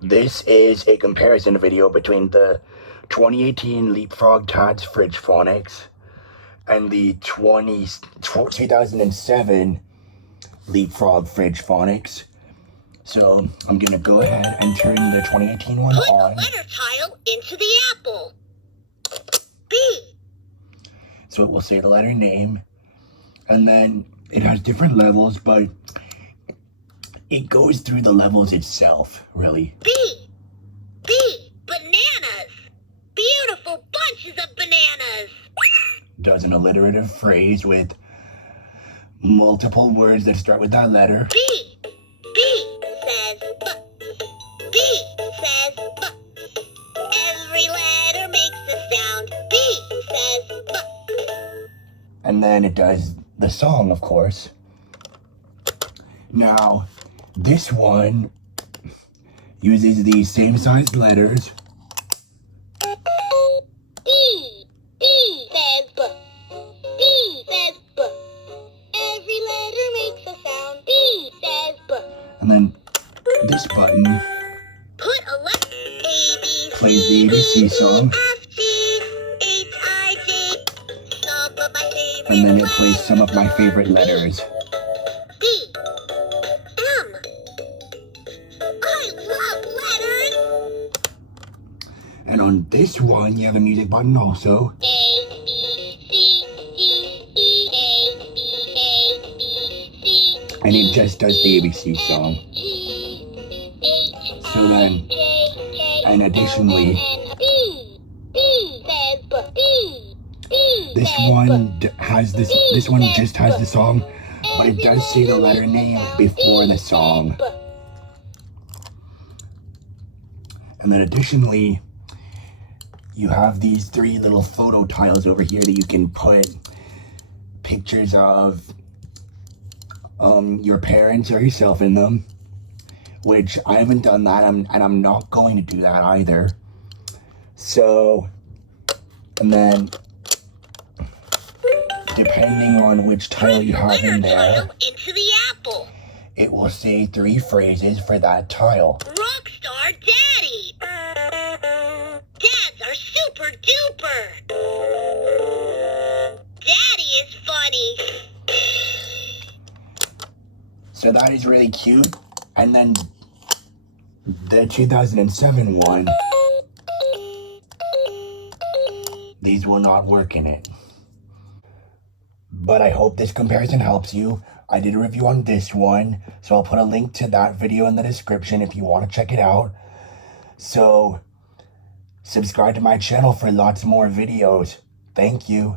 This is a comparison video between the 2018 LeapFrog TADS Fridge Phonics and the 2007 LeapFrog Fridge Phonics. So I'm gonna go ahead and turn the 2018 one on. Put a letter tile into the apple. B. So it will say the letter name, and then it has different levels, but it goes through the levels itself, really. B. Bananas. Beautiful bunches of bananas. Does an alliterative phrase with multiple words that start with that letter. B says B. B says B. Every letter makes a sound. B says B. And then it does the song, of course. Now, this one uses the same sized letters. B says B. B says B. Every letter makes a sound. B says B. And then this button Put a letter. A, B, C, plays the ABC song. F, G, H, I, J. Some of my favorite And then it plays some of my favorite letters. B. M. I love letters. And on this one, you have a music button also. A, B, C, D, E, A, B, C. And it just does the ABC song. So then, and additionally, this one just has the song, but it does say the letter name before the song. And then additionally, you have these three little photo tiles over here that you can put pictures of your parents or yourself in them, which I haven't done that, and I'm not going to do that either. So, and then depending on which tile you have in there, into the apple. it will say 3 phrases for that tile. Rockstar Daddy. Dads are super duper. Daddy is funny. So that is really cute. And then the 2007 one, these will not work in it. But I hope this comparison helps you. I did a review on this one, so I'll put a link to that video in the description if you want to check it out. So subscribe to my channel for lots more videos. Thank you.